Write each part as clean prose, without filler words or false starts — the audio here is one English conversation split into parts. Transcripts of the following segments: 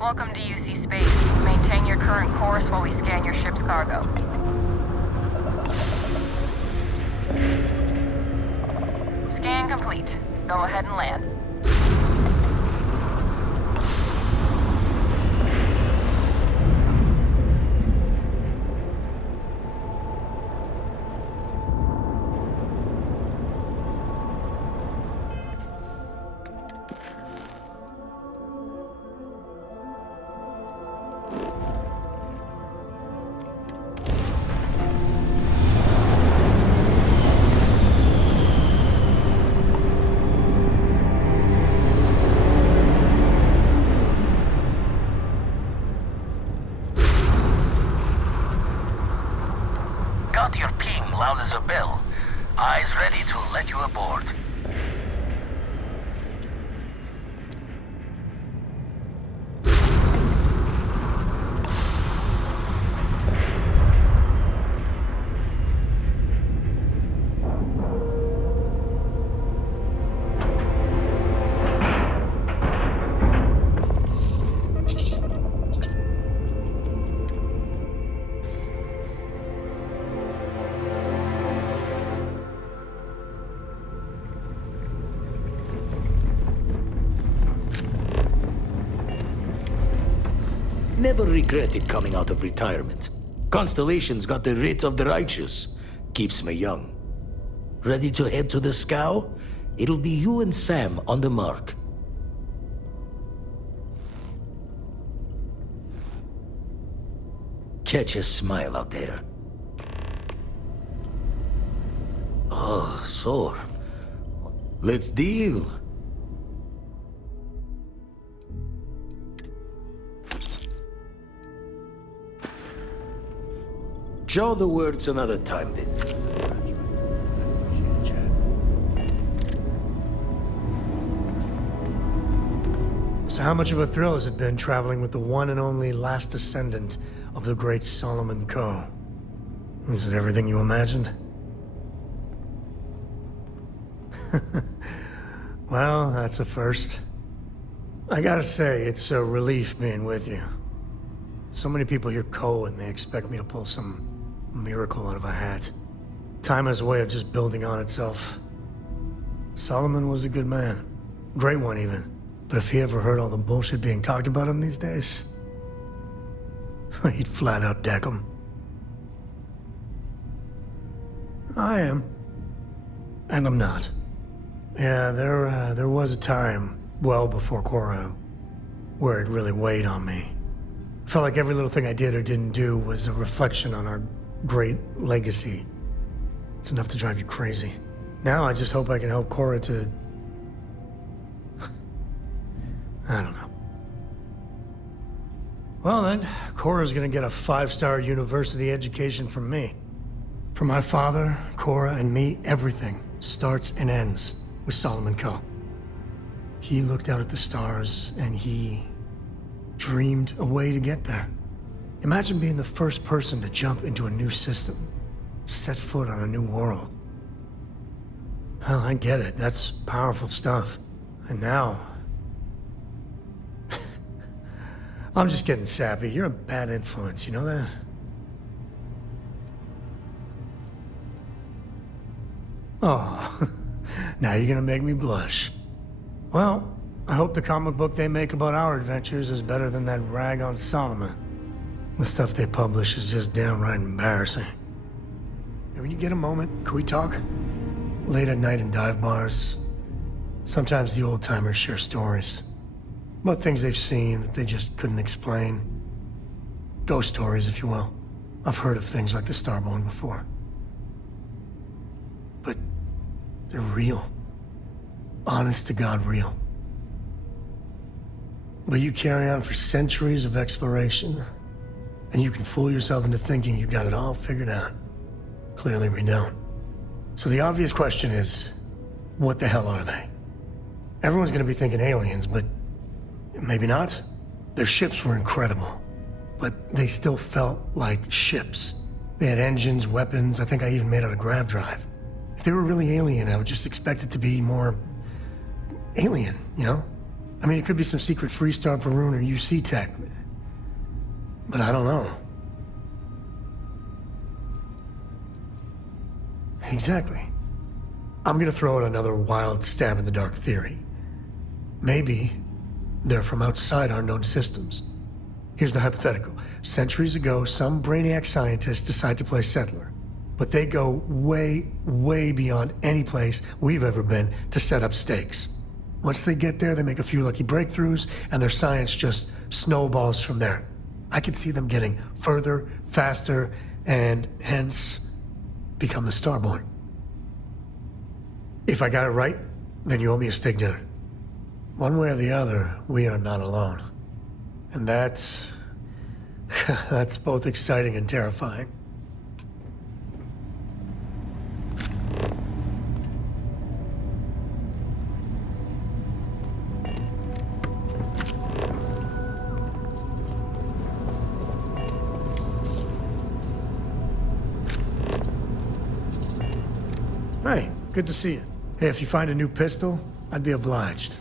Welcome to UC Space. Maintain your current course while we scan your ship's cargo. Scan complete. Go ahead and land. Got your ping loud as a bell. Eyes ready to let you aboard. Never regretted coming out of retirement. Constellation's got the writ of the righteous. Keeps me young. Ready to head to the scow? It'll be you and Sam on the mark. Catch a smile out there. Oh, sore. Let's deal. Jaw the words another time, then. So how much of a thrill has it been traveling with the one and only last descendant of the great Solomon Coe? Is it everything you imagined? Well, that's a first. I gotta say, it's a relief being with you. So many people hear Coe and they expect me to pull some miracle out of a hat. Time has a way of just building on itself. Solomon was a good man. Great one, even. But if he ever heard all the bullshit being talked about him these days, he'd flat out deck him. I am. And I'm not. Yeah, there was a time, well before Cora, where it really weighed on me. Felt like every little thing I did or didn't do was a reflection on our great legacy. It's enough to drive you crazy. Now I just hope I can help Cora to... I don't know. Well then, Cora's gonna get a 5-star university education from me. For my father, Cora, and me, everything starts and ends with Solomon Coe. He looked out at the stars and he dreamed a way to get there. Imagine being the first person to jump into a new system, set foot on a new world. Hell, I get it. That's powerful stuff. And now... I'm just getting sappy. You're a bad influence, you know that? Oh, now you're gonna make me blush. Well, I hope the comic book they make about our adventures is better than that rag on Solomon. The stuff they publish is just downright embarrassing. And when you get a moment, can we talk? Late at night in dive bars, sometimes the old-timers share stories about things they've seen that they just couldn't explain. Ghost stories, if you will. I've heard of things like the Starborn before. But they're real. Honest to God real. But you carry on for centuries of exploration, and you can fool yourself into thinking you got it all figured out. Clearly we don't. So the obvious question is, what the hell are they? Everyone's gonna be thinking aliens, but maybe not. Their ships were incredible, but they still felt like ships. They had engines, weapons, I think I even made out a grav drive. If they were really alien, I would just expect it to be more alien, you know? I mean, it could be some secret Freestar Varun or UC tech. But I don't know. Exactly. I'm gonna throw out another wild stab in the dark theory. Maybe they're from outside our known systems. Here's the hypothetical. Centuries ago, some brainiac scientists decide to play settler. But they go way, way beyond any place we've ever been to set up stakes. Once they get there, they make a few lucky breakthroughs, and their science just snowballs from there. I could see them getting further, faster, and hence become the Starborn. If I got it right, then you owe me a steak dinner. One way or the other, we are not alone. And that's... that's both exciting and terrifying. Hey, good to see you. Hey, if you find a new pistol, I'd be obliged.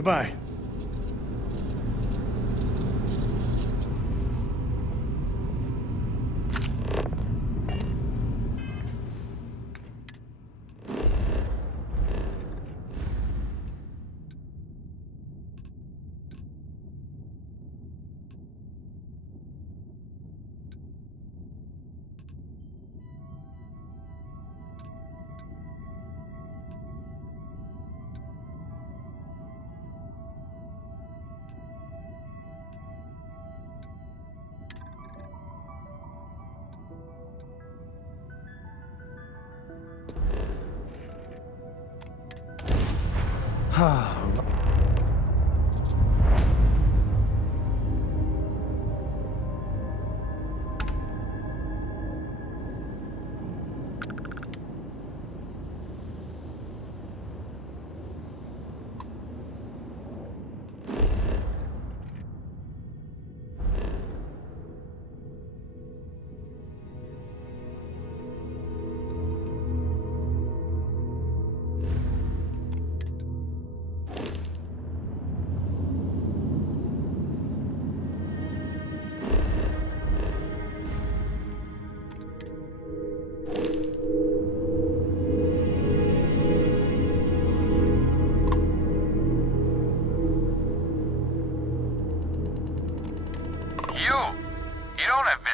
Goodbye.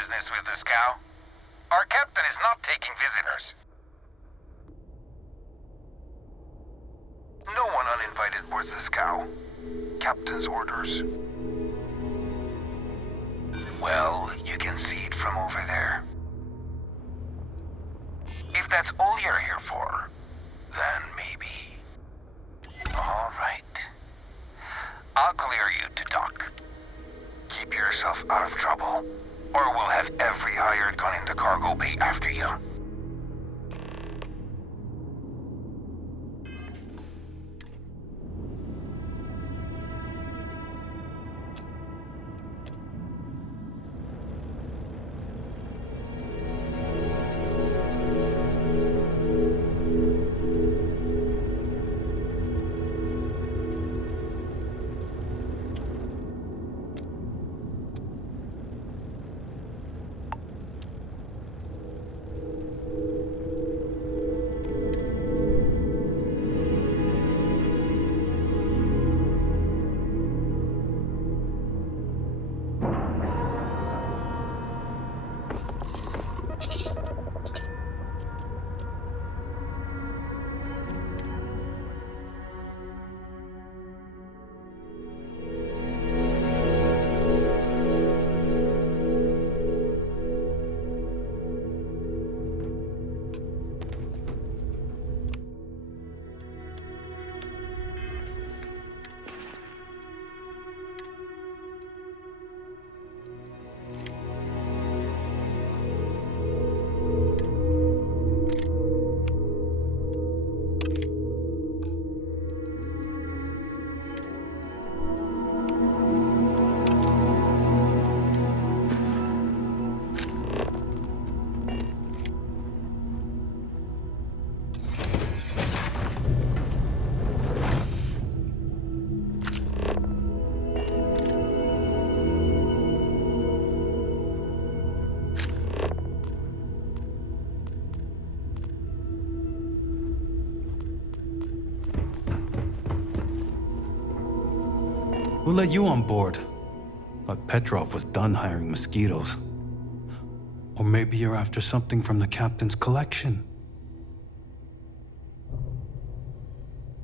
business with the scow? Our captain is not taking visitors. No one uninvited boards the scow. Captain's orders. Well, you can see it from over there. If that's all you're here for, then maybe. All right. I'll clear you to dock. Keep yourself out of trouble, or we'll have every hired gun in the cargo bay after you. Who let you on board? Thought Petrov was done hiring mosquitoes. Or maybe you're after something from the captain's collection.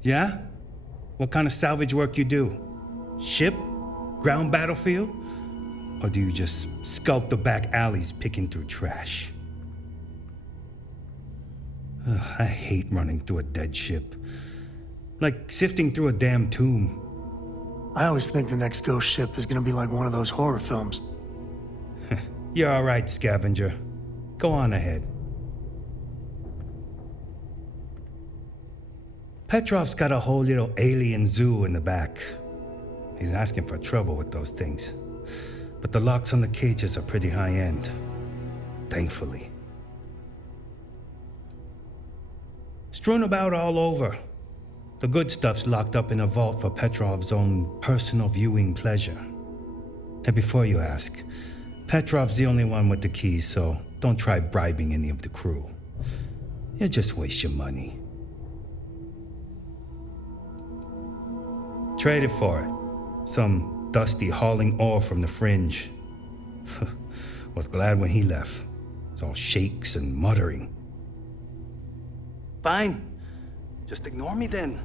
Yeah? What kind of salvage work you do? Ship? Ground battlefield? Or do you just sculpt the back alleys picking through trash? Ugh, I hate running through a dead ship. Like sifting through a damn tomb. I always think the next ghost ship is gonna be like one of those horror films. You're all right, scavenger. Go on ahead. Petrov's got a whole little alien zoo in the back. He's asking for trouble with those things. But the locks on the cages are pretty high-end. Thankfully. Strewn about all over. The good stuff's locked up in a vault for Petrov's own personal viewing pleasure. And before you ask, Petrov's the only one with the keys, so don't try bribing any of the crew. You'll just waste your money. Trade it for it. Some dusty hauling ore from the fringe. Was glad when he left. It's all shakes and muttering. Fine. Just ignore me then.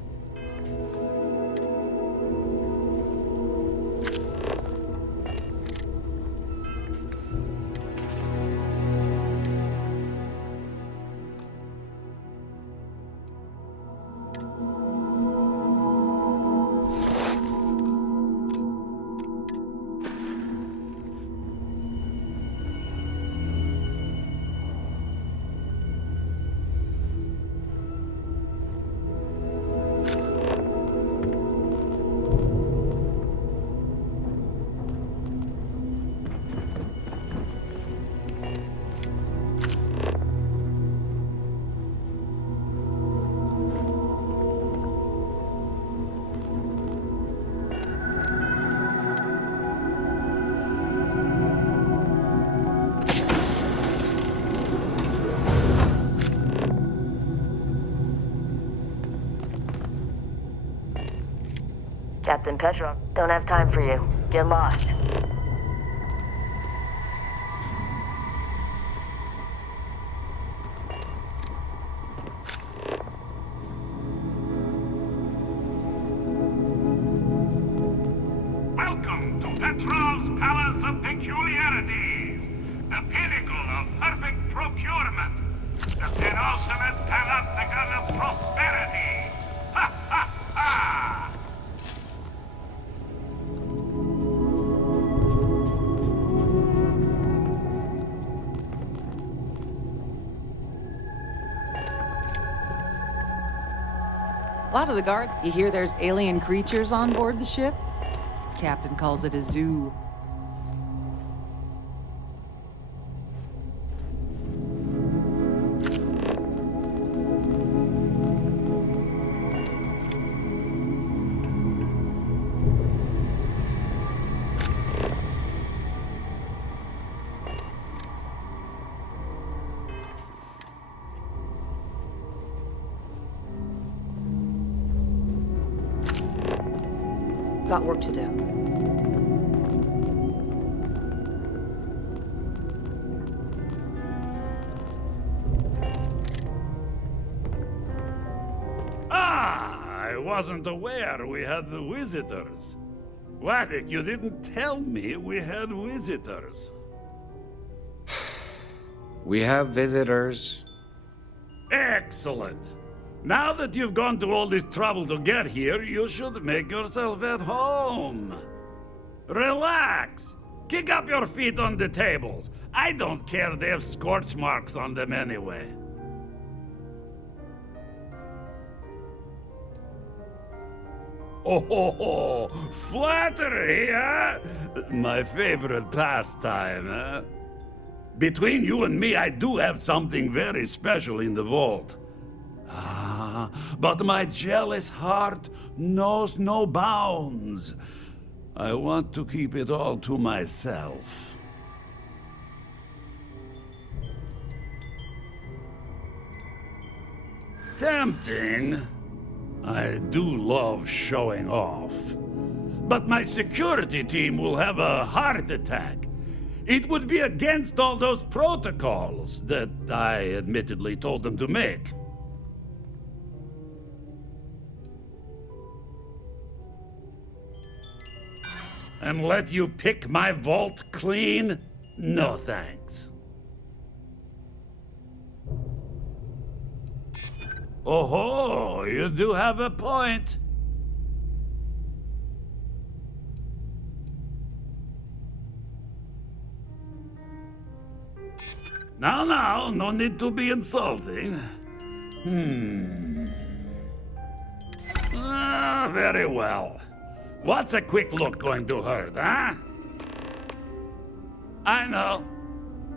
Captain Petrov, don't have time for you. Get lost. A lot of the guard, you hear there's alien creatures on board the ship? Captain calls it a zoo. Got work to do. I wasn't aware we had the visitors. Waddick, you didn't tell me we had visitors. We have visitors. Excellent. Now that you've gone to all this trouble to get here, you should make yourself at home. Relax. Kick up your feet on the tables. I don't care they have scorch marks on them anyway. Oh, flattery, huh? My favorite pastime, huh? Between you and me, I do have something very special in the vault. But my jealous heart knows no bounds. I want to keep it all to myself. Tempting. I do love showing off. But my security team will have a heart attack. It would be against all those protocols that I admittedly told them to make. And let you pick my vault clean? No thanks. Oh, you do have a point. Now, no need to be insulting. Very well. What's a quick look going to hurt, huh? I know.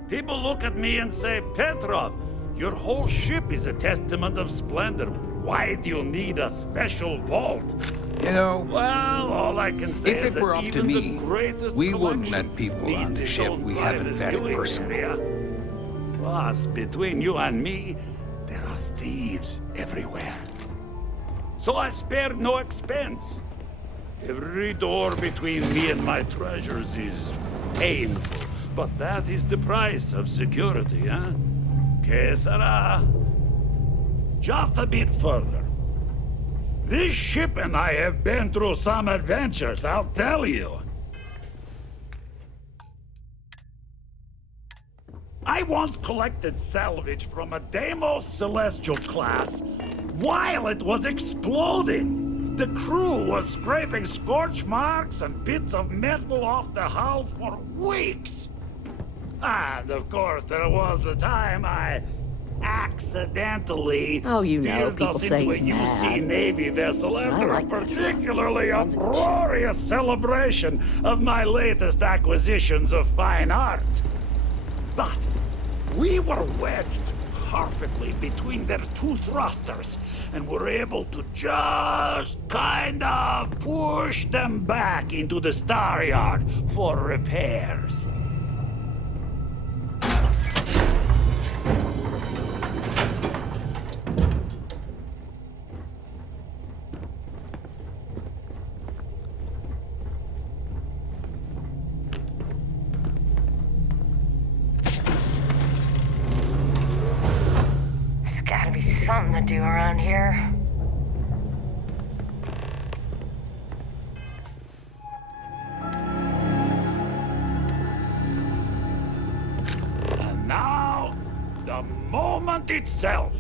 People look at me and say, Petrov, your whole ship is a testament of splendor. Why do you need a special vault? You know, Well, all I can say if is it that were up to even the me, greatest we wouldn't collection let people on needs the its ship own we haven't private vetted viewing personally. area. Plus, between you and me, there are thieves everywhere. So I spared no expense. Every door between me and my treasures is painful, but that is the price of security, huh? Que sera? Just a bit further. This ship and I have been through some adventures, I'll tell you. I once collected salvage from a Deimos Celestial class while it was exploding. The crew was scraping scorch marks and bits of metal off the hull for weeks. And of course, there was the time I accidentally Oh, you know, steered people us say into a he's UC mad. Navy vessel after like a that guy. particularly Runs a good ship. uproarious celebration of my latest acquisitions of fine art. But we were wedged perfectly between their two thrusters and were able to just kind of push them back into the star yard for repairs. There's gotta be something to do around here. And now, the moment itself.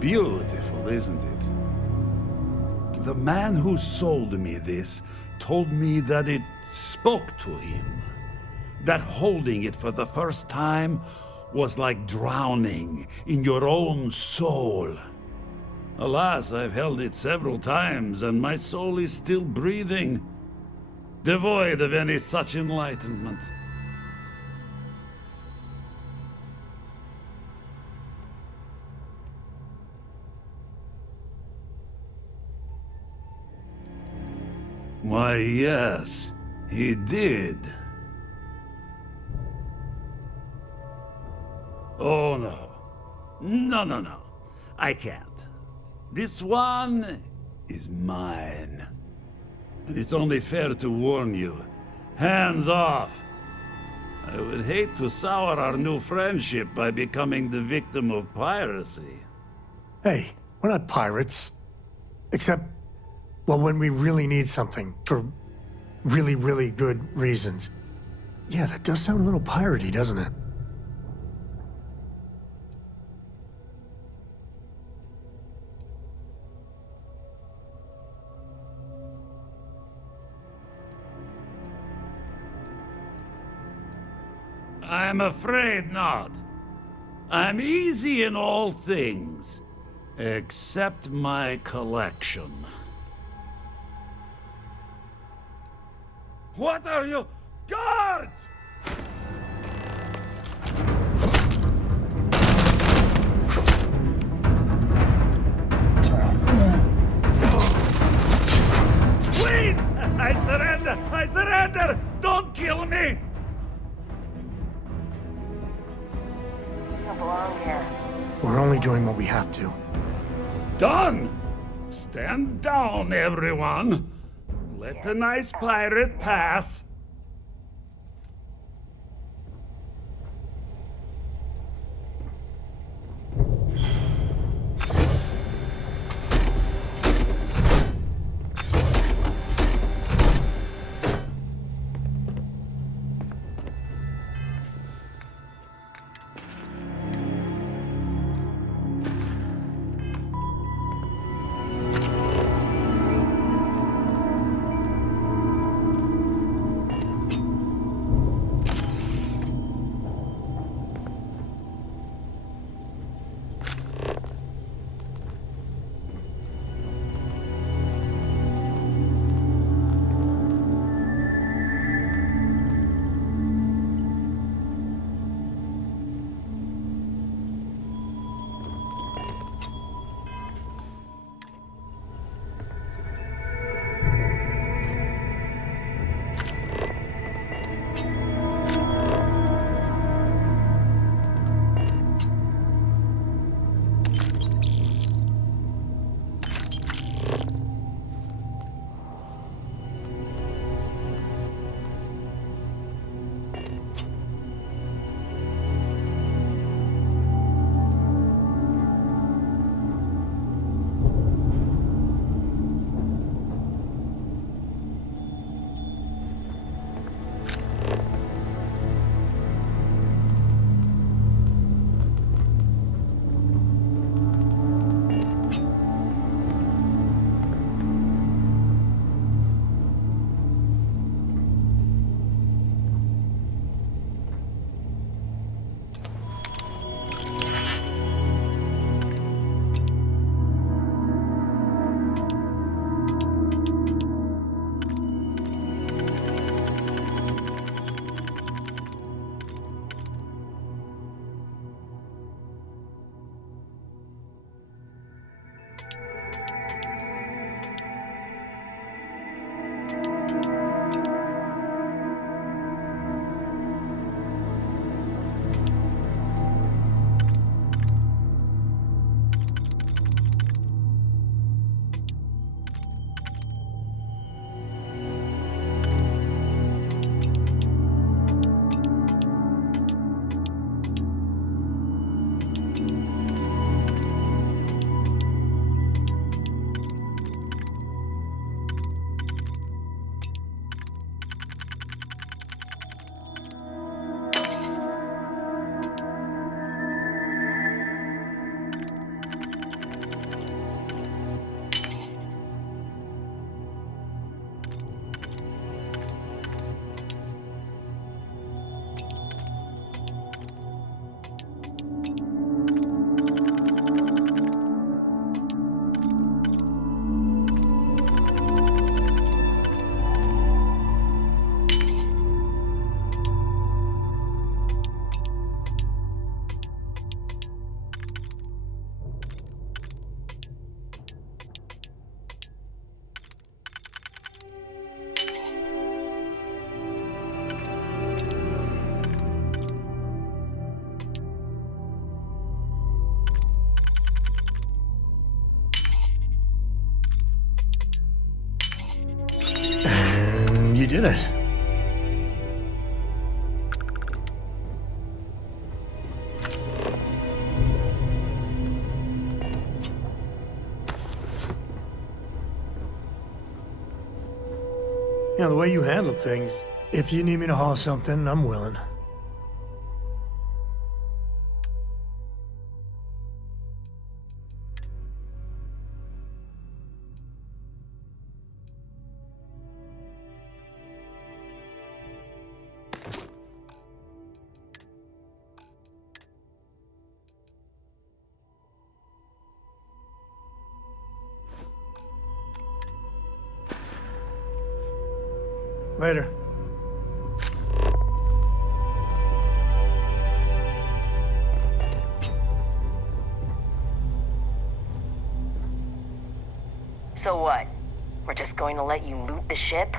Beautiful, isn't it? The man who sold me this told me that it spoke to him. That holding it for the first time was like drowning in your own soul. Alas, I've held it several times, and my soul is still breathing, devoid of any such enlightenment. Why, yes, he did. Oh, no. No. I can't. This one is mine. And it's only fair to warn you. Hands off. I would hate to sour our new friendship by becoming the victim of piracy. Hey, we're not pirates. Except, well, when we really need something for really, really good reasons. Yeah, that does sound a little piratey, doesn't it? I'm afraid not. I'm easy in all things, except my collection. What are you? Guards! Wait! I surrender! I surrender! Don't kill me! You don't belong here. We're only doing what we have to. Done! Stand down, everyone! Let the nice pirate pass. get it. You know, the way you handle things, if you need me to haul something, I'm willing. Later. So what? We're just going to let you loot the ship?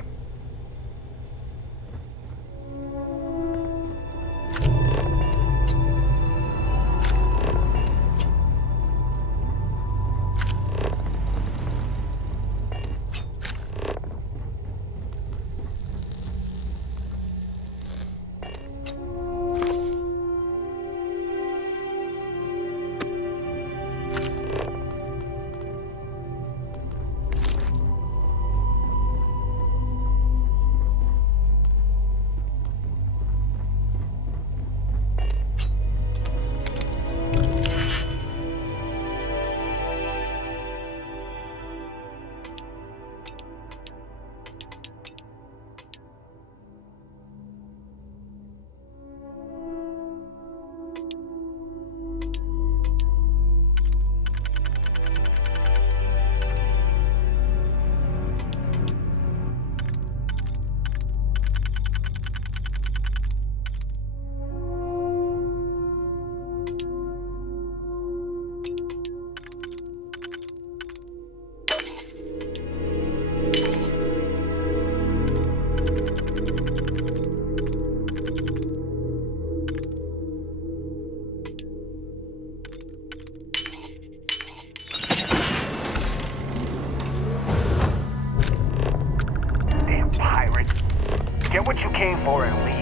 Get what you came for and leave.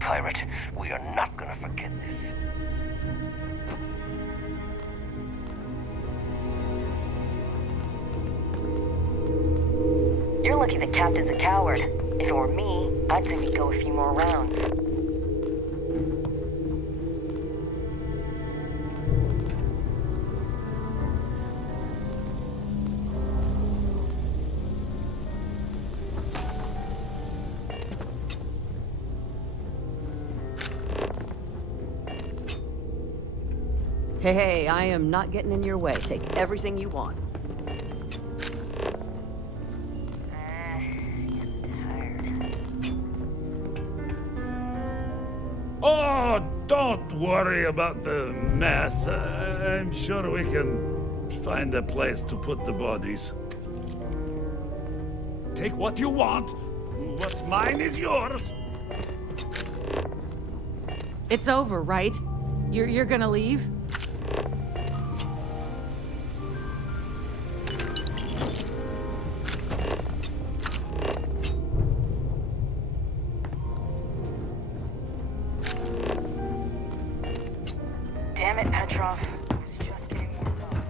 Pirate, we are not gonna forget this. You're lucky the captain's a coward. If it were me, I'd say we'd go a few more rounds. Hey, I am not getting in your way. Take everything you want. Oh, don't worry about the mess. I'm sure we can find a place to put the bodies. Take what you want. What's mine is yours. It's over, right? You're gonna leave? Damn it, Petrov. I was just getting warmed up.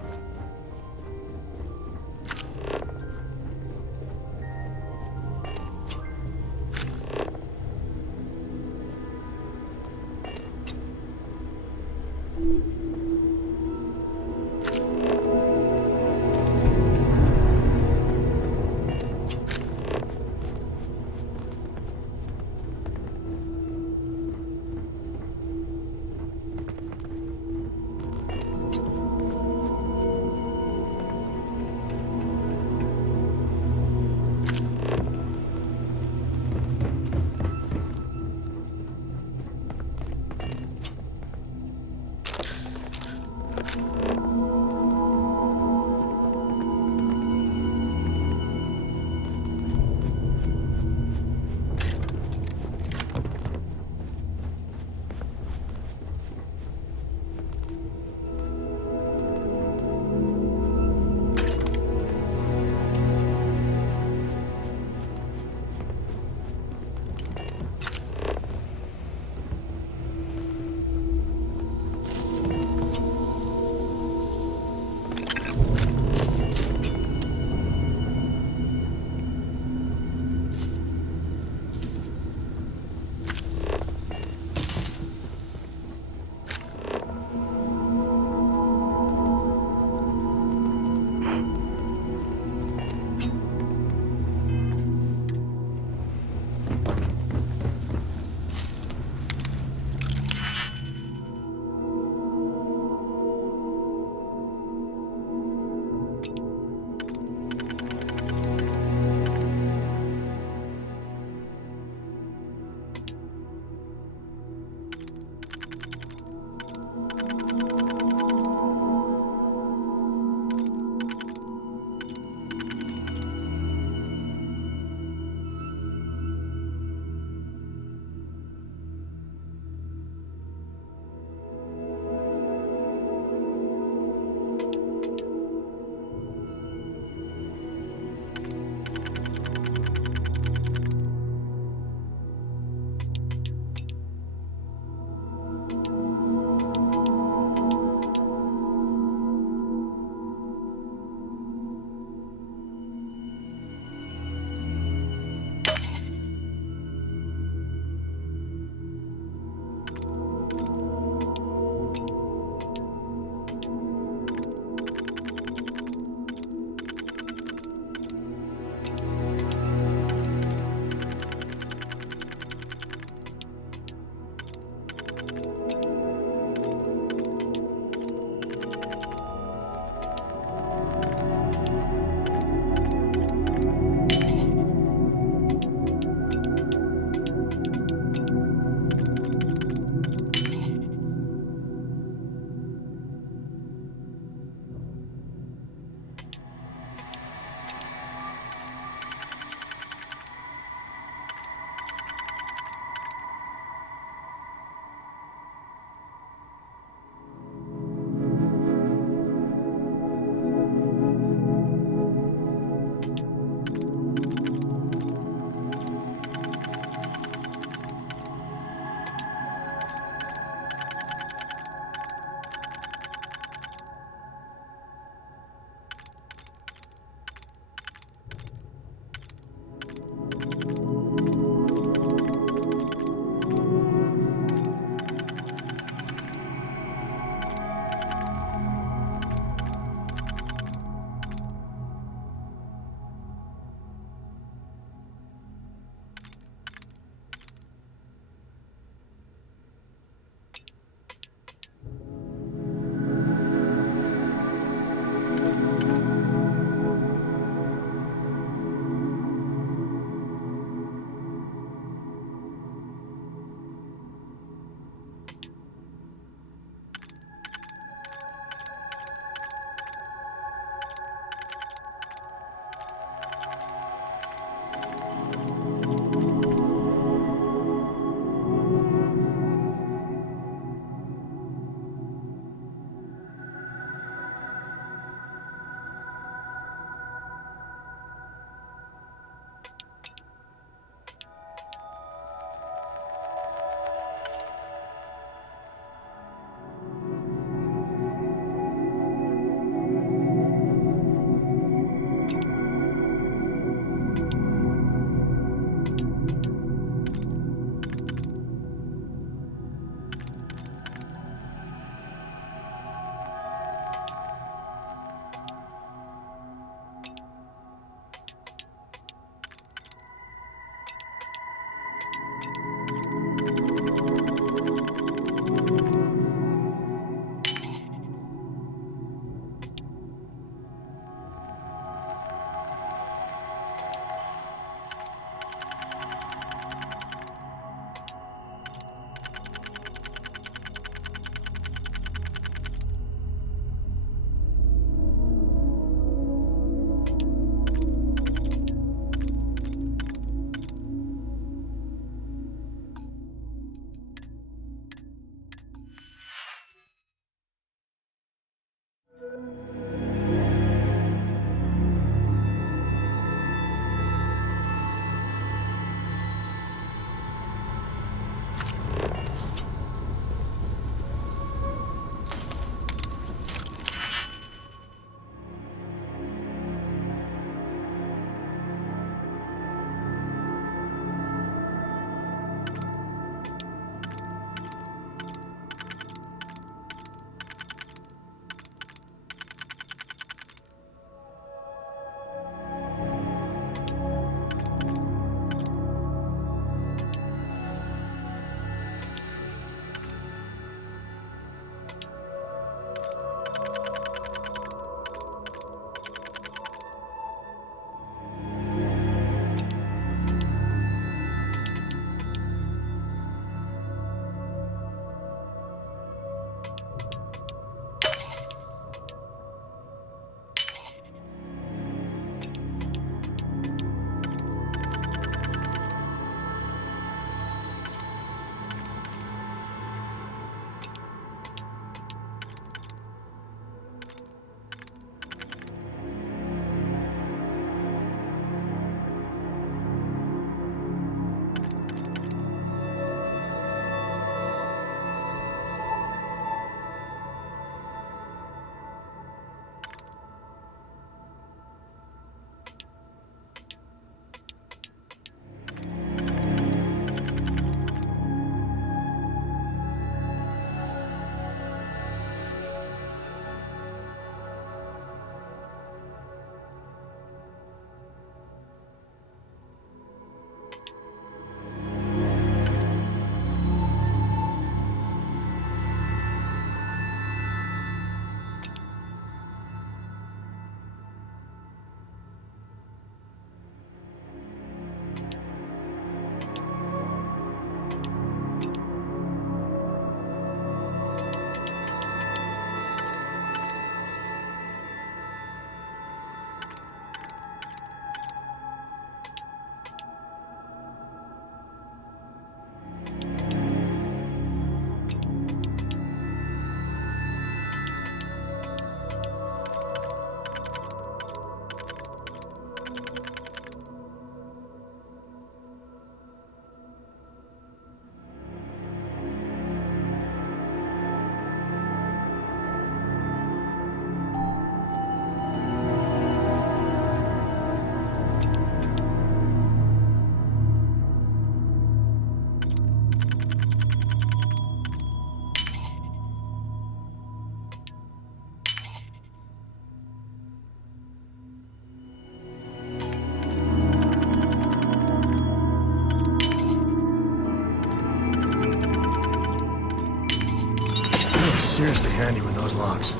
Seriously handy with those locks.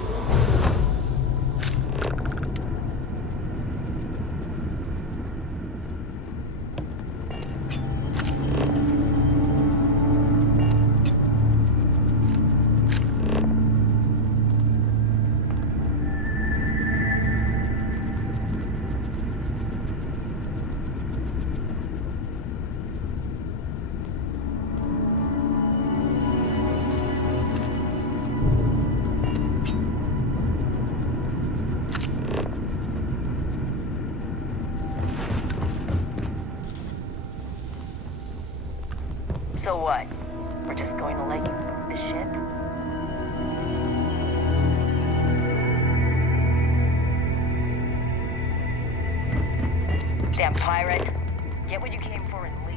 So what? We're just going to let you boot the ship? Damn pirate. Get what you came for and leave.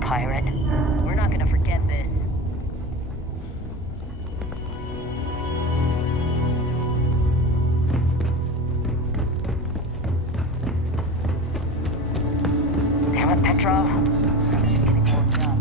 Pirate. We're not gonna forget this. Damn it, Petrov. I was just getting warmed up.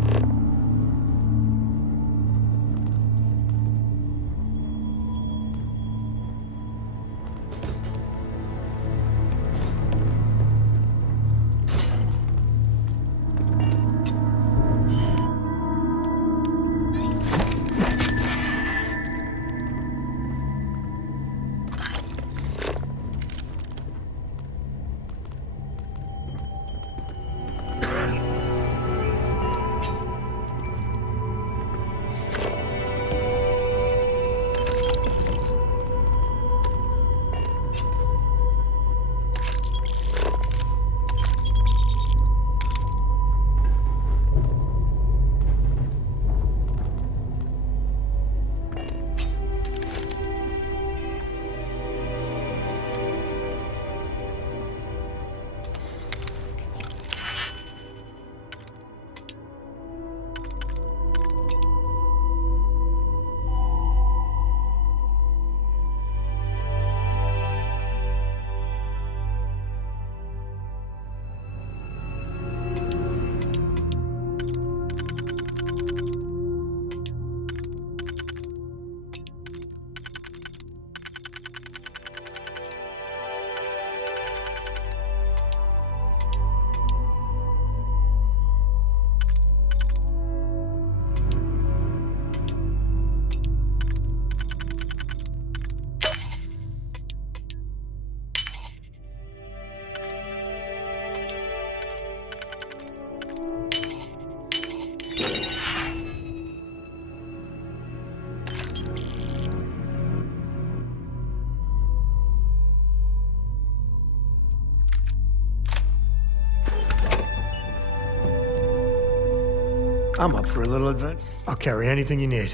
I'm up for a little adventure. I'll carry anything you need.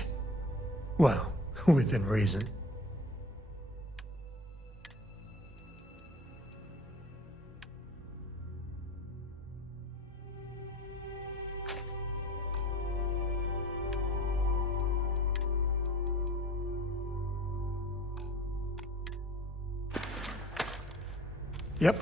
Well, within reason. Yep.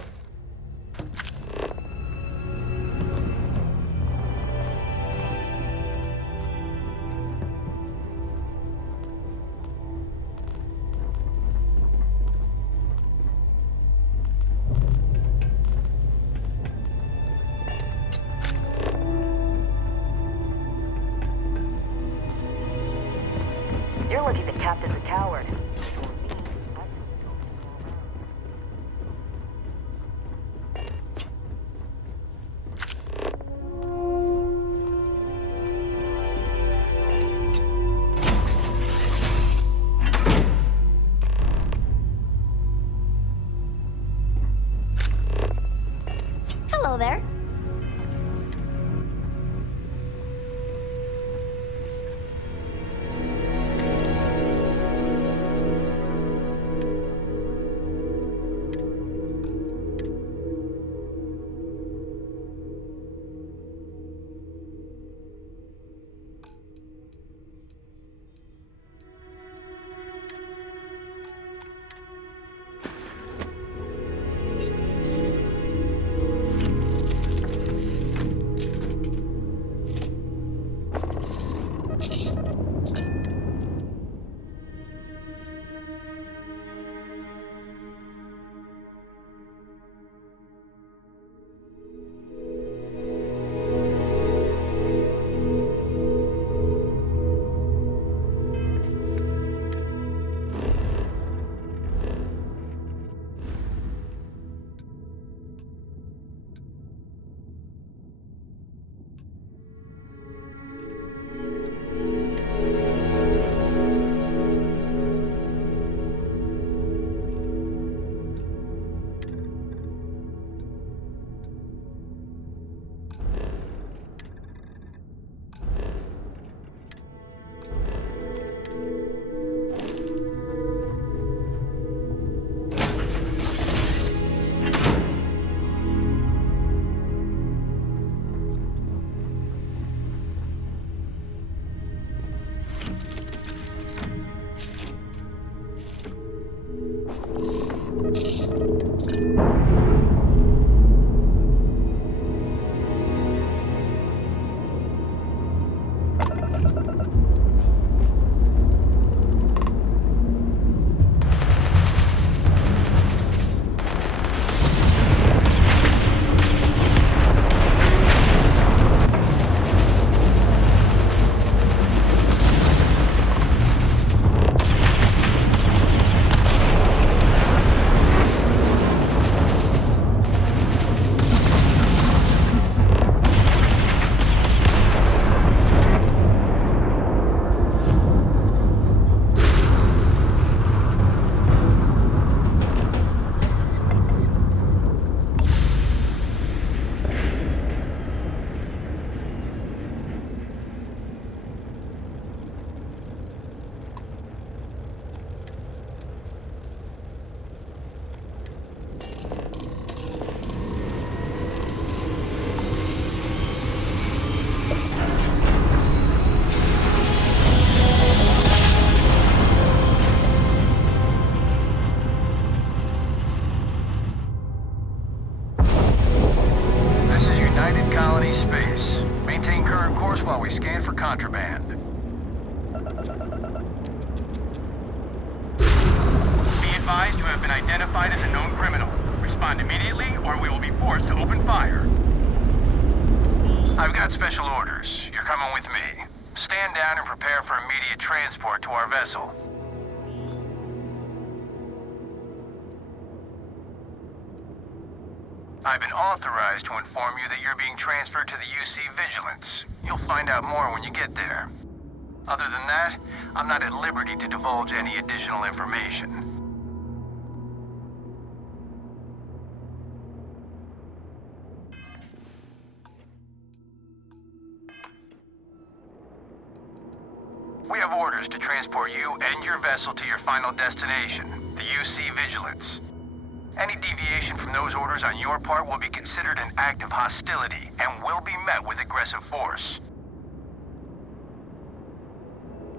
You're lucky the captain's a coward. Hello there. advised you have been identified as a known criminal. Respond immediately, or we will be forced to open fire. I've got special orders. You're coming with me. Stand down and prepare for immediate transport to our vessel. I've been authorized to inform you that you're being transferred to the UC Vigilance. You'll find out more when you get there. Other than that, I'm not at liberty to divulge any additional information. We have orders to transport you and your vessel to your final destination, the UC Vigilance. Any deviation from those orders on your part will be considered an act of hostility and will be met with aggressive force.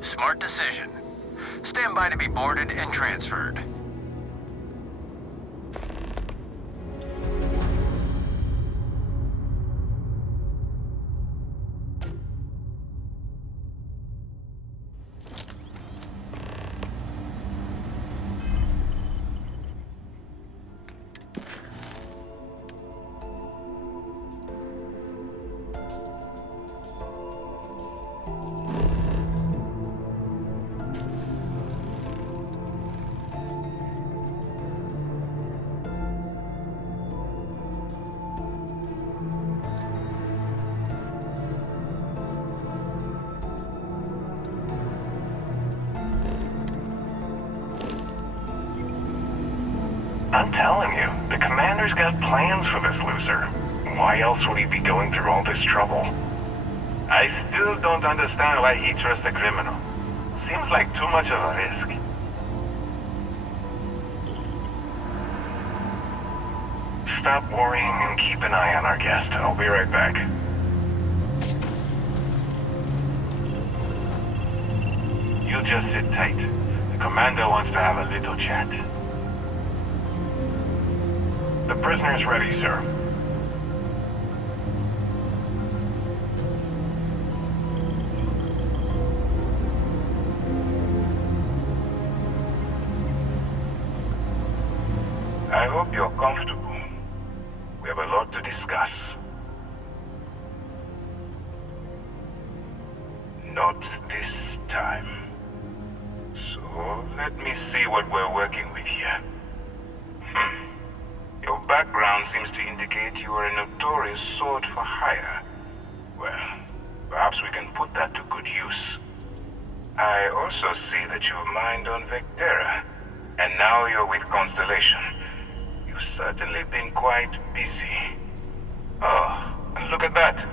Smart decision. Stand by to be boarded and transferred. I'm telling you, the commander's got plans for this loser. Why else would he be going through all this trouble? I still don't understand why he trusts a criminal. Seems like too much of a risk. Stop worrying and keep an eye on our guest. I'll be right back. You just sit tight. The commander wants to have a little chat. The prisoner's ready, sir. I hope you're comfortable. We have a lot to discuss. Not this time. So, let me see what we're working with here. Your background seems to indicate you are a notorious sword for hire. Well, perhaps we can put that to good use. I also see that you've mined on Vectera, and now you're with Constellation. You've certainly been quite busy. Oh, and look at that.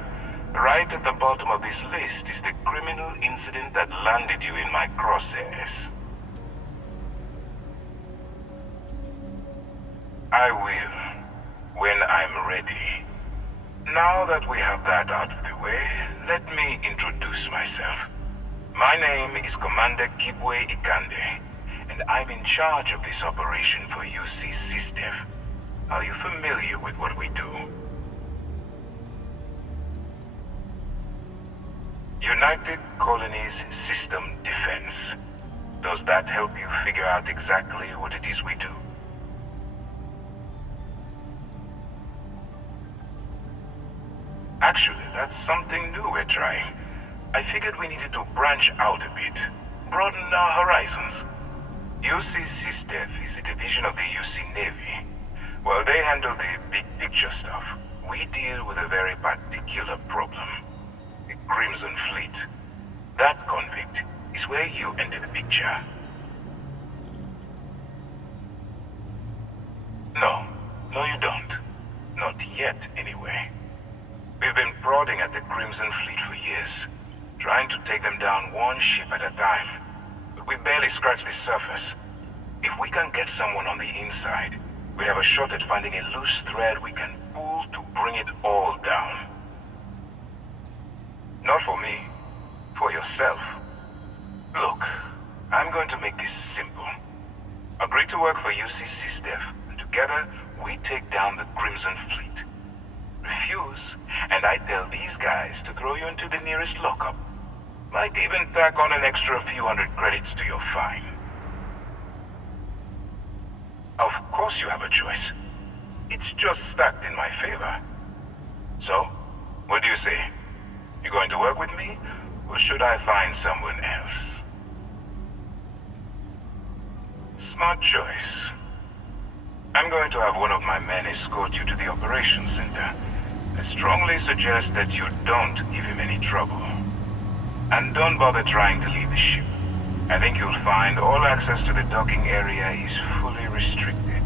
Right at the bottom of this list is the criminal incident that landed you in my crosshairs. I will, when I'm ready. Now that we have that out of the way, let me introduce myself. My name is Commander Kibwe Ikande, and I'm in charge of this operation for UC SysDev. Are you familiar with what we do? United Colonies System Defense. Does that help you figure out exactly what it is we do? Actually, that's something new we're trying. I figured we needed to branch out a bit, broaden our horizons. UC SysDev is a division of the UC Navy. While they handle the big picture stuff, we deal with a very particular problem. The Crimson Fleet. That convict is where you enter the picture. No, you don't. Not yet, anyway. We've been prodding at the Crimson Fleet for years, trying to take them down one ship at a time. But we barely scratched the surface. If we can get someone on the inside, we have a shot at finding a loose thread we can pull to bring it all down. Not for me, for yourself. Look, I'm going to make this simple. Agree to work for UC SysDev, and together we take down the Crimson Fleet. Refuse, and I tell these guys to throw you into the nearest lockup. Might even tack on an extra few hundred credits to your fine. Of course you have a choice. It's just stacked in my favor. So, what do you say? You going to work with me, or should I find someone else? Smart choice. I'm going to have one of my men escort you to the operations center. I strongly suggest that you don't give him any trouble. And don't bother trying to leave the ship. I think you'll find all access to the docking area is fully restricted.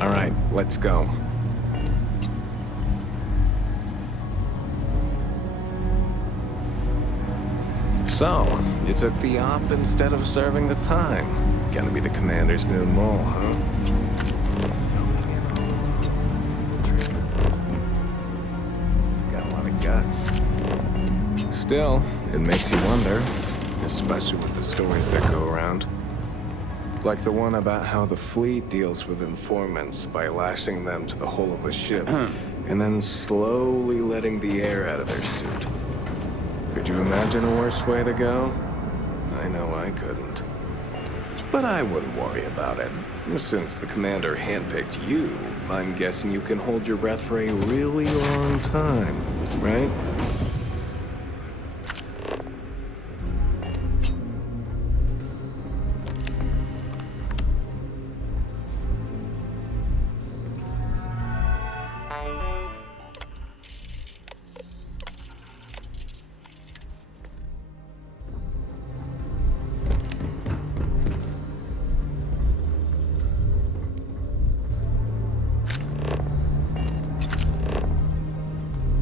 All right, let's go. So, you took the op instead of serving the time. Gonna be the commander's new mole, huh? Got a lot of guts. Still, it makes you wonder, especially with the stories that go around. Like the one about how the fleet deals with informants by lashing them to the hull of a ship, and then slowly letting the air out of their suit. Could you imagine a worse way to go? I know I couldn't. But I wouldn't worry about it. Since the commander handpicked you, I'm guessing you can hold your breath for a really long time, right?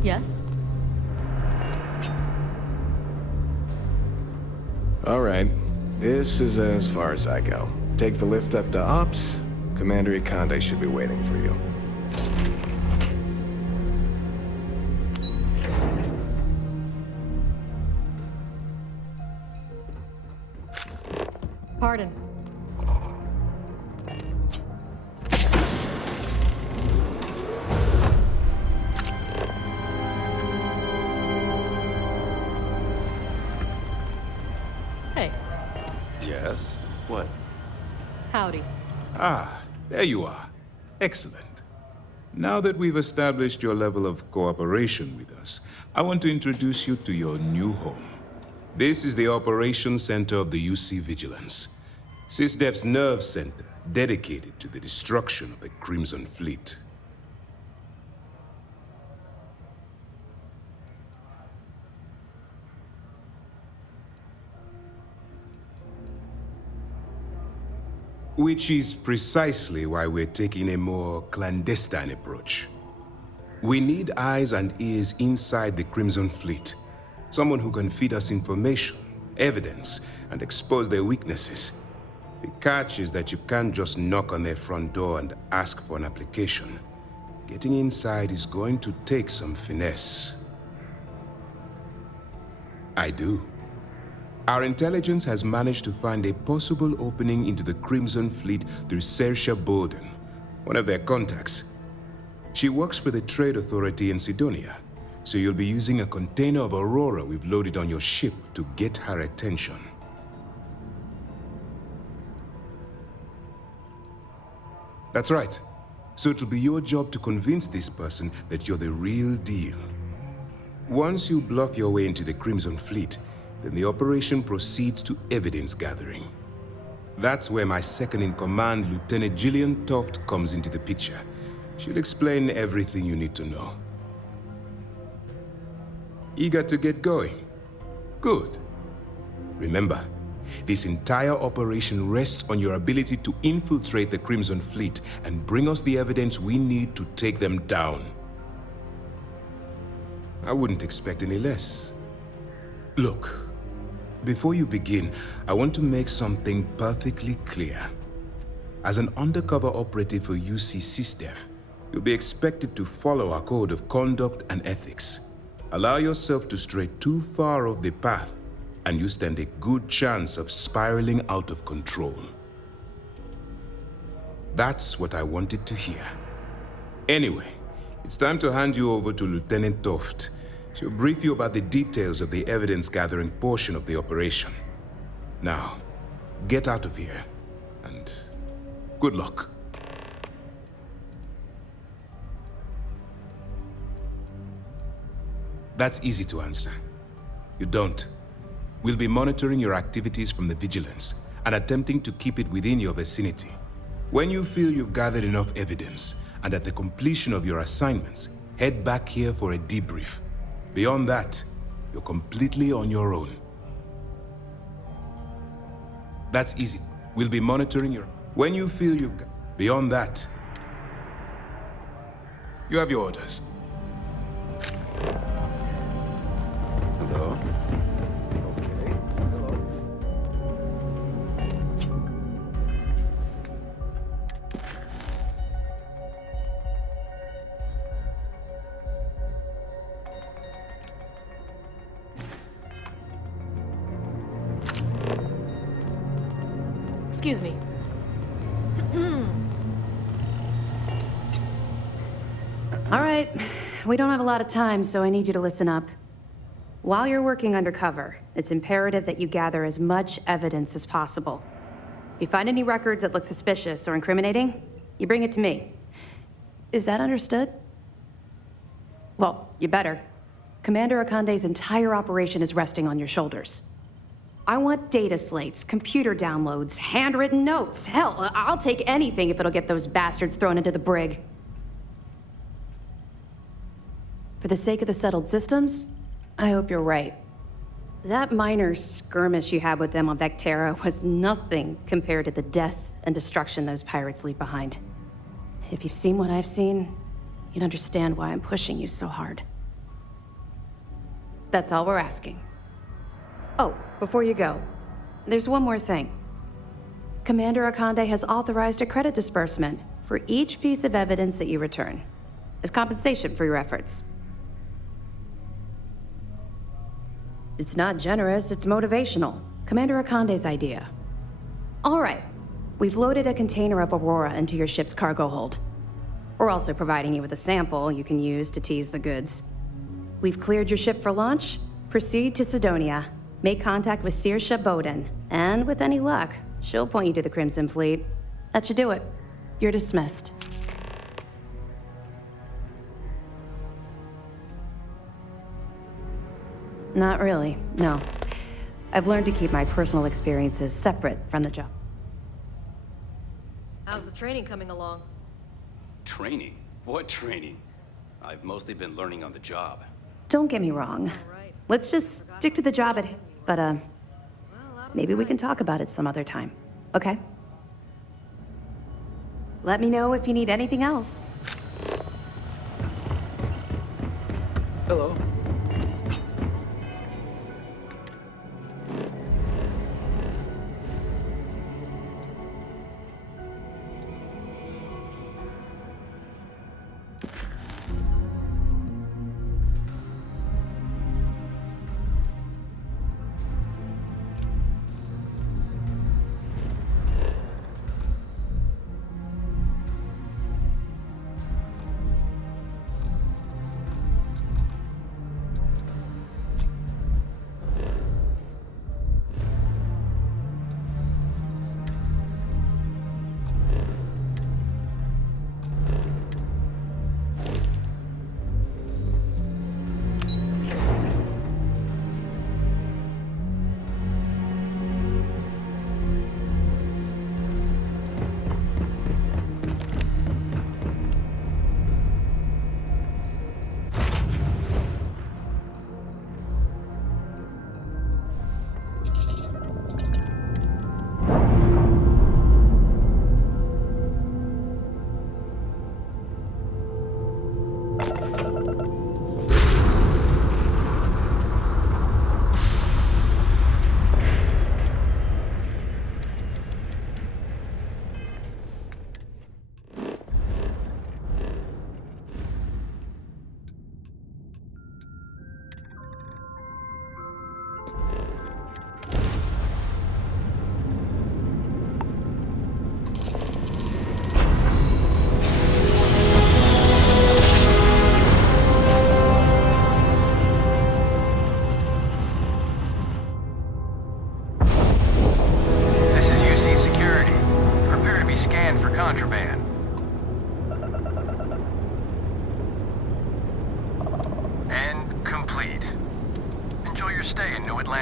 Yes? All right. This is as far as I go. Take the lift up to Ops. Commander Ikande should be waiting for you. Pardon. Hey, Yes? What? howdy. Ah, there you are. Excellent. Now that we've established your level of cooperation with us, I want to introduce you to your new home. This is the Operations Center of the UC Vigilance, SysDef's nerve center dedicated to the destruction of the Crimson Fleet. Which is precisely why we're taking a more clandestine approach. We need eyes and ears inside the Crimson Fleet. Someone who can feed us information, evidence, and expose their weaknesses. The catch is that you can't just knock on their front door and ask for an application. Getting inside is going to take some finesse. I do. Our intelligence has managed to find a possible opening into the Crimson Fleet through Saoirse Bowden, one of their contacts. She works for the Trade Authority in Sidonia, so you'll be using a container of Aurora we've loaded on your ship to get her attention. That's right. So it'll be your job to convince this person that you're the real deal. Once you bluff your way into the Crimson Fleet, then the operation proceeds to evidence gathering. That's where my second-in-command, Lieutenant Gillian Toft, comes into the picture. She'll explain everything you need to know. Eager to get going? Good. Remember, this entire operation rests on your ability to infiltrate the Crimson Fleet and bring us the evidence we need to take them down. I wouldn't expect any less. Look, before you begin, I want to make something perfectly clear. As an undercover operative for UC SysDef, you'll be expected to follow our code of conduct and ethics. Allow yourself to stray too far off the path, and you stand a good chance of spiraling out of control. That's what I wanted to hear. Anyway, It's time to hand you over to Lieutenant Toft. She'll brief you about the details of the evidence-gathering portion of the operation. Now, get out of here, and good luck. That's easy to answer. You don't. We'll be monitoring your activities from the Vigilance and attempting to keep it within your vicinity. When you feel you've gathered enough evidence, and at the completion of your assignments, head back here for a debrief. Beyond that, you're completely on your own. That's easy. We'll be monitoring your... When you feel you've got... Beyond that, you have your orders. Hello? Okay. Hello. Excuse me. All right. We don't have a lot of time, so I need you to listen up. While you're working undercover, it's imperative that you gather as much evidence as possible. If you find any records that look suspicious or incriminating, you bring it to me. Is that understood? Well, you better. Commander Akande's entire operation is resting on your shoulders. I want data slates, computer downloads, handwritten notes. Hell, I'll take anything if it'll get those bastards thrown into the brig. For the sake of the settled systems, I hope you're right. That minor skirmish you had with them on Vectera was nothing compared to the death and destruction those pirates leave behind. If you've seen what I've seen, you'd understand why I'm pushing you so hard. That's all we're asking. Oh, before you go, there's one more thing. Commander Akande has authorized a credit disbursement for each piece of evidence that you return, as compensation for your efforts. It's not generous, it's motivational. Commander Akande's idea. All right, we've loaded a container of Aurora into your ship's cargo hold. We're also providing you with a sample you can use to tease the goods. We've cleared your ship for launch. Proceed to Sidonia. Make contact with Saoirse Bowden, and with any luck, she'll point you to the Crimson Fleet. That should do it. You're dismissed. Not really, no. I've learned to keep my personal experiences separate from the job. How's the training coming along? Training? What training? I've mostly been learning on the job. Don't get me wrong. Let's just stick to the job at hand. But, maybe we can talk about it some other time, okay? Let me know if you need anything else. Hello.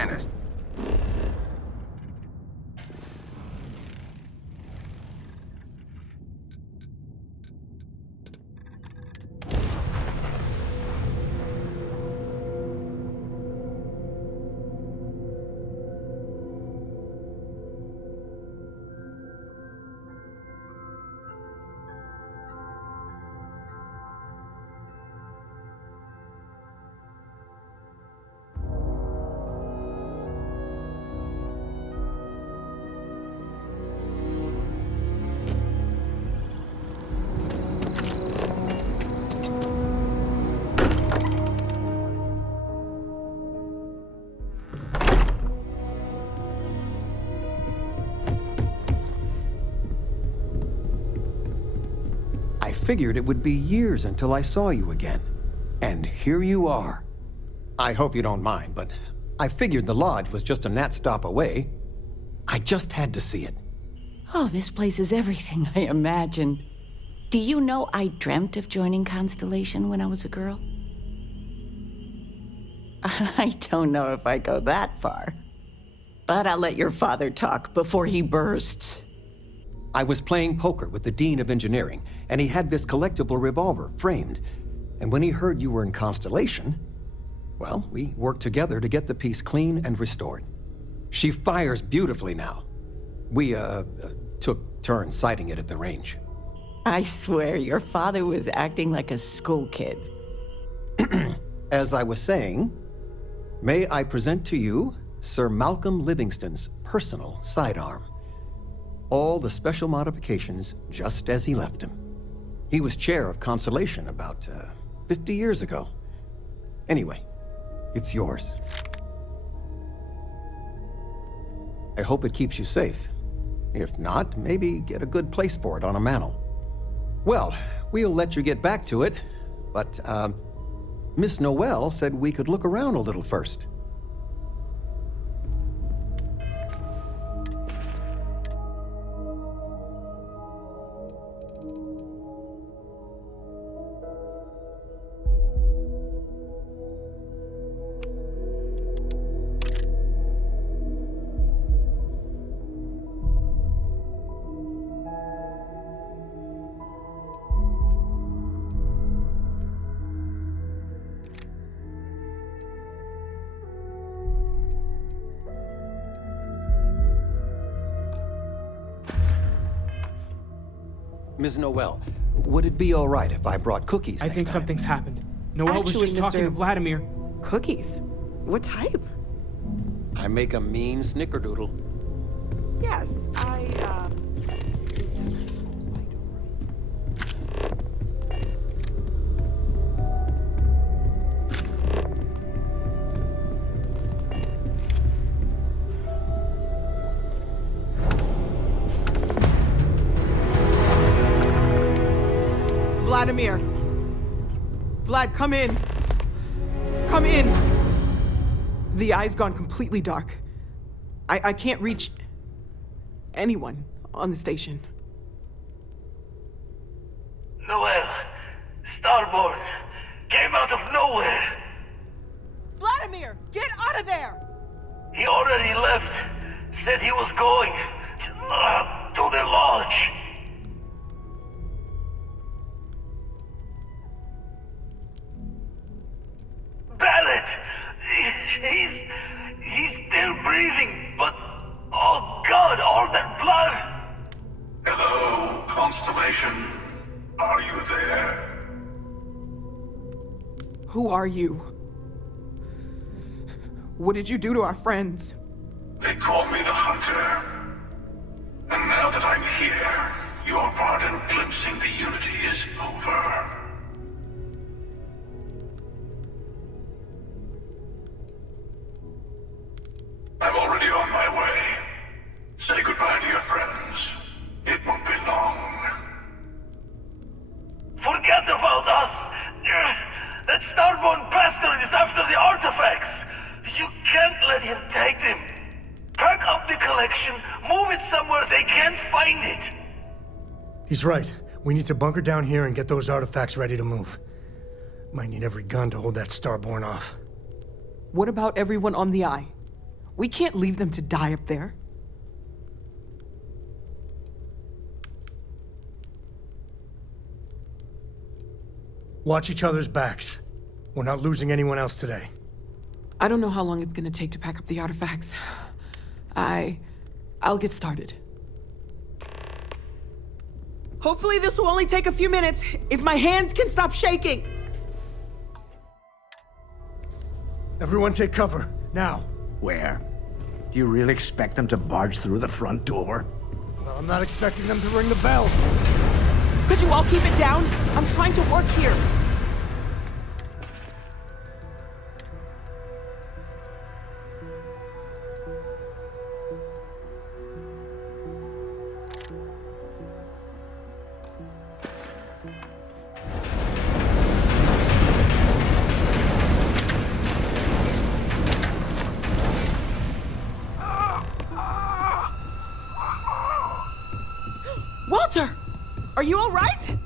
vanished. I figured it would be years until I saw you again. And here you are. I hope you don't mind, but I figured the lodge was just a gnat stop away. I just had to see it. Oh, this place is everything I imagined. Do you know I dreamt of joining Constellation when I was a girl? I don't know if I go that far. But I'll let your father talk before he bursts. I was playing poker with the Dean of Engineering, and he had this collectible revolver framed. And when he heard you were in Constellation, well, we worked together to get the piece clean and restored. She fires beautifully now. We, took turns sighting it at the range. I swear your father was acting like a school kid. As I was saying, may I present to you Sir Malcolm Livingston's personal sidearm. All the special modifications just as he left him. He was chair of Constellation about 50 years ago. Anyway, it's yours. I hope it keeps you safe. If not, maybe get a good place for it on a mantle. Well, we'll let you get back to it, but Miss Noel said we could look around a little first. Ms. Noel, would it be all right if I brought cookies I think next time? something's happened. Noel was Actually, just talking to Mr. Vladimir. Cookies? What type? I make a mean snickerdoodle. Yes, Vladimir! Vlad, come in! Come in! The eye's gone completely dark. I can't reach anyone on the station. Noel, Starborn, came out of nowhere. Vladimir, get out of there! He already left. Said he was going to the lodge. Barrett! He's still breathing, but oh God, all that blood! Hello, Constellation. Are you there? Who are you? What did you do to our friends? They call me the Hunter. And now that I'm here, your part in glimpsing the Unity is over. I'm already on my way. Say goodbye to your friends. It won't be long. Forget about us! That Starborn bastard is after the artifacts! You can't let him take them! Pack up the collection, move it somewhere they can't find it! He's right. We need to bunker down here and get those artifacts ready to move. Might need every gun to hold that Starborn off. What about everyone on the Eye? We can't leave them to die up there. Watch each other's backs. We're not losing anyone else today. I don't know how long it's gonna take to pack up the artifacts. I'll get started. Hopefully this will only take a few minutes, if my hands can stop shaking. Everyone take cover, now. Where? Do you really expect them to barge through the front door? Well, I'm not expecting them to ring the bell. Could you all keep it down? I'm trying to work here. Walter! Are you all right?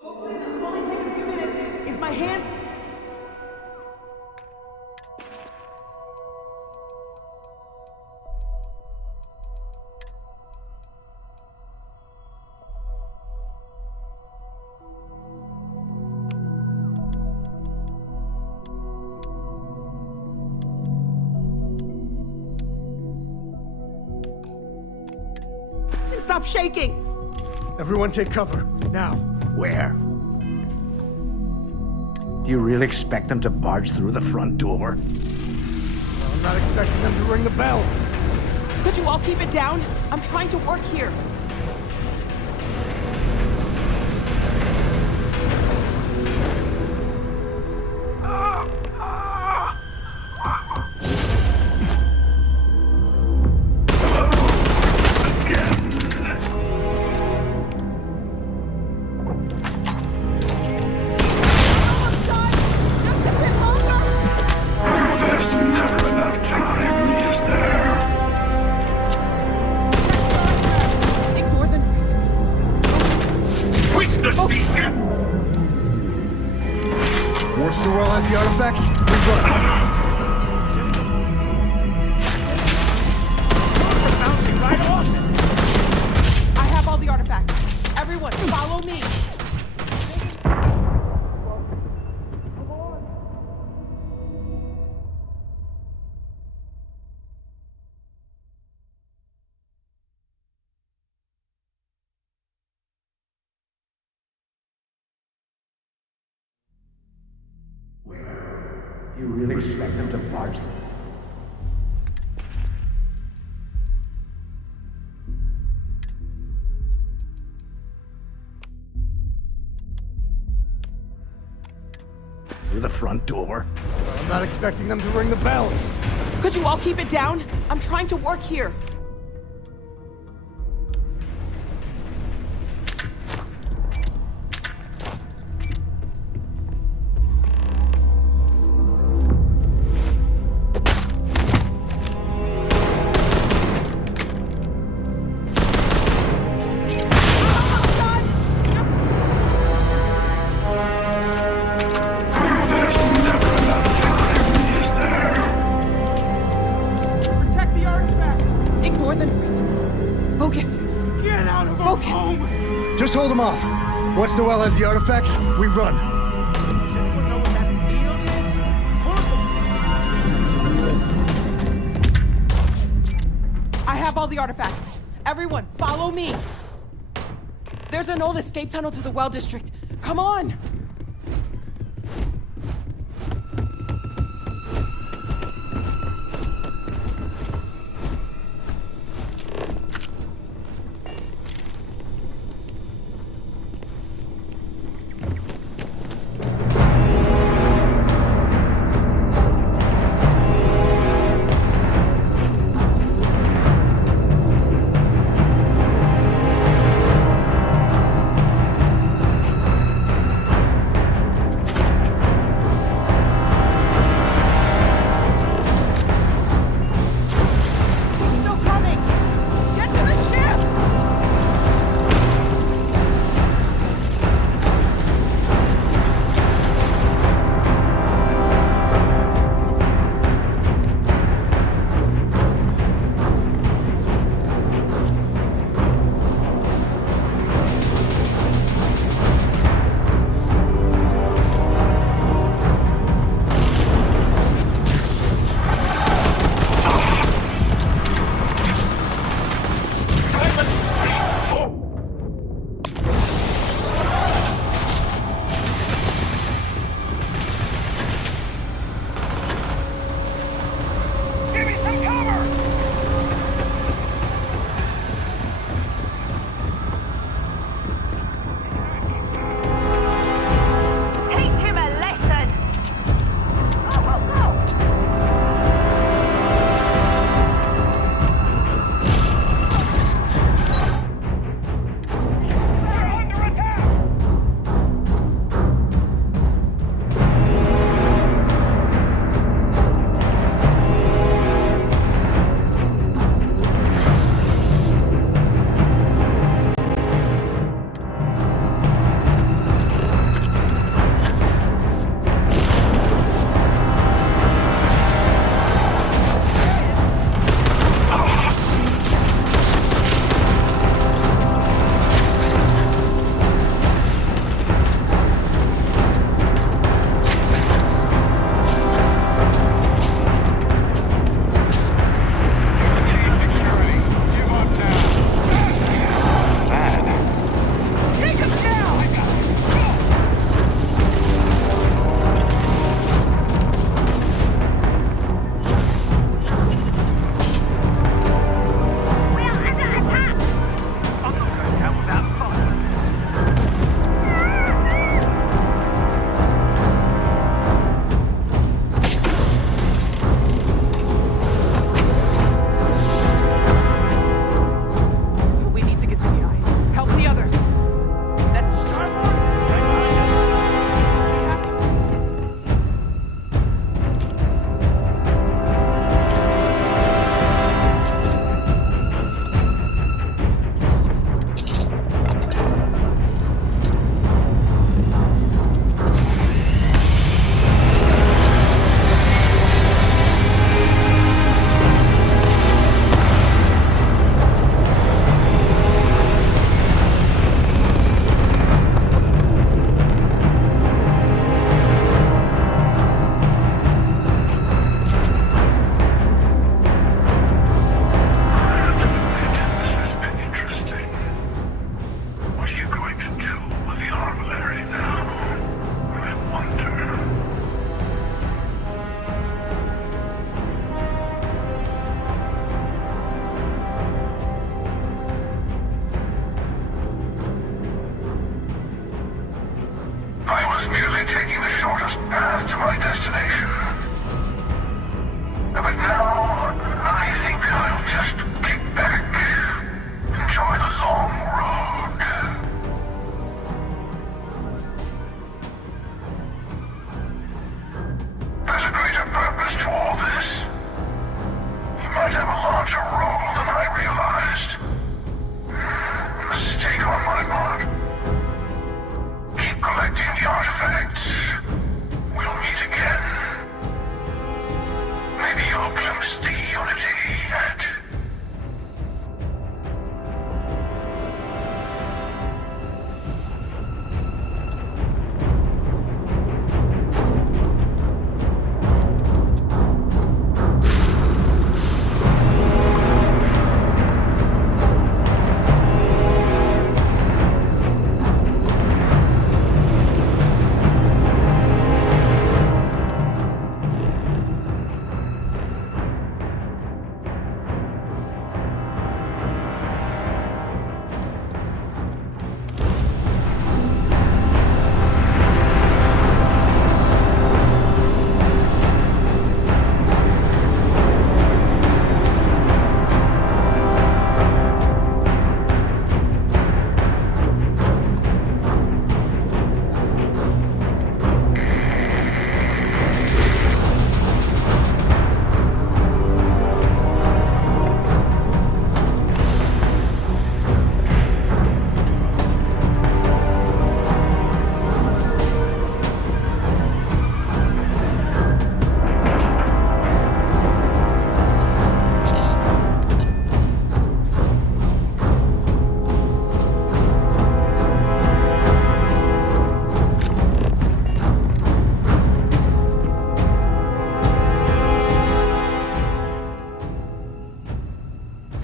Hopefully this will only take a few minutes. If my hands... Stop shaking! Everyone take cover, now. Where? Do you really expect them to barge through the front door? Well, I'm not expecting them to ring the bell. Could you all keep it down? I'm trying to work here. Worcester has the artifacts? I have all the artifacts. Everyone, follow me. You really expect them to barge through? Through the front door? Well, I'm not expecting them to ring the bell. Could you all keep it down? I'm trying to work here. Just hold them off. Once Noel has the artifacts, we run. I have all the artifacts. Everyone, follow me. There's an old escape tunnel to the Well District. Come on!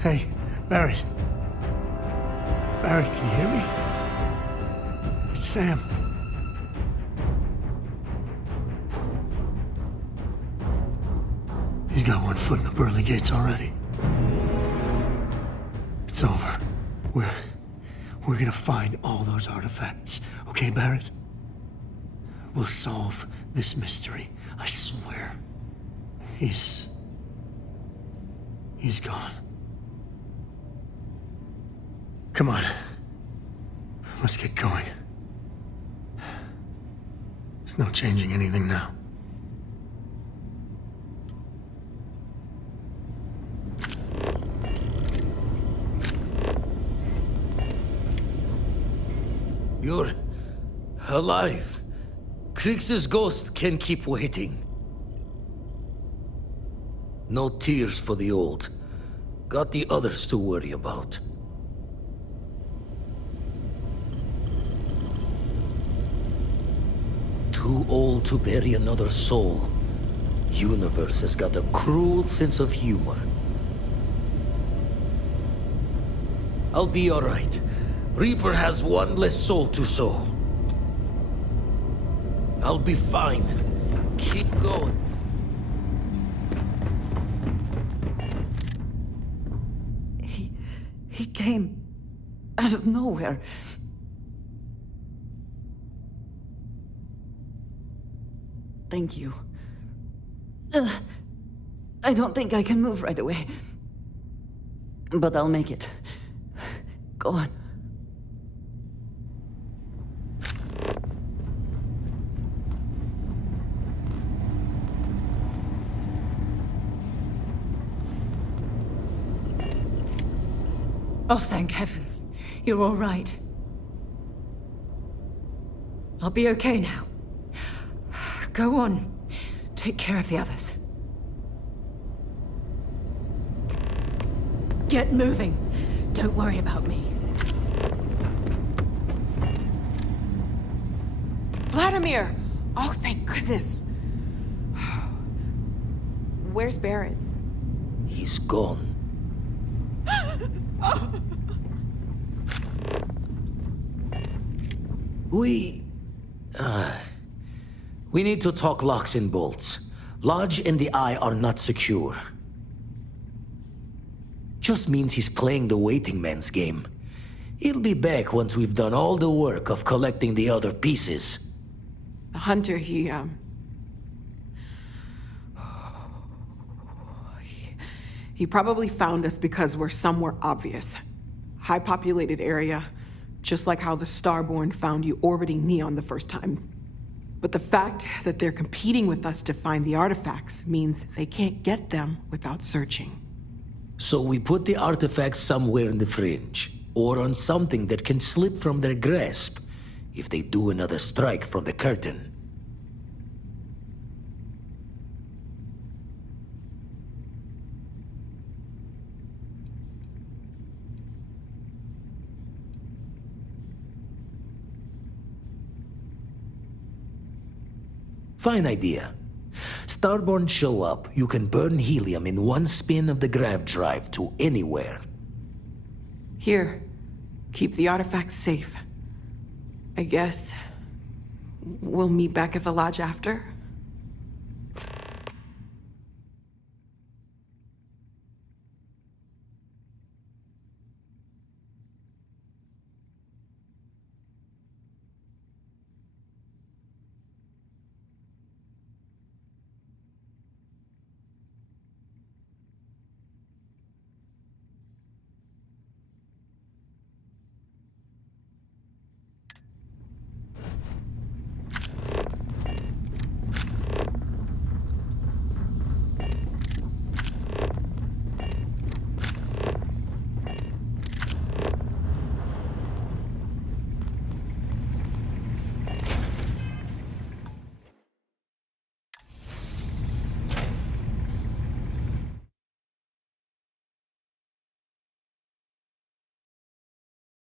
Hey, Barrett. Barrett, can you hear me? It's Sam. He's got one foot in the pearly gates already. It's over. We're gonna find all those artifacts. Okay, Barrett? We'll solve this mystery. I swear. He's gone. Come on. Let's get going. There's no changing anything now. You're alive. Krix's ghost can keep waiting. No tears for the old. Got the others to worry about. Too old to bury another soul. Universe has got a cruel sense of humor. I'll be all right. Reaper has one less soul to sow. I'll be fine. Keep going. He came out of nowhere. Thank you. I don't think I can move right away. But I'll make it. Go on. Oh, thank heavens. You're all right. I'll be okay now. Go on. Take care of the others. Get moving. Don't worry about me. Vladimir! Oh, thank goodness. Where's Barrett? He's gone. We need to talk locks and bolts. Lodge and the Eye are not secure. Just means he's playing the waiting man's game. He'll be back once we've done all the work of collecting the other pieces. The hunter, he probably found us because we're somewhere obvious. High-populated area, just like how the Starborn found you orbiting Neon the first time. But the fact that they're competing with us to find the artifacts means they can't get them without searching. So we put the artifacts somewhere in the fringe, or on something that can slip from their grasp if they do another strike from the curtain. Fine idea. Starborn show up, you can burn helium in one spin of the grav drive to anywhere. Here, keep the artifacts safe. I guess we'll meet back at the lodge after?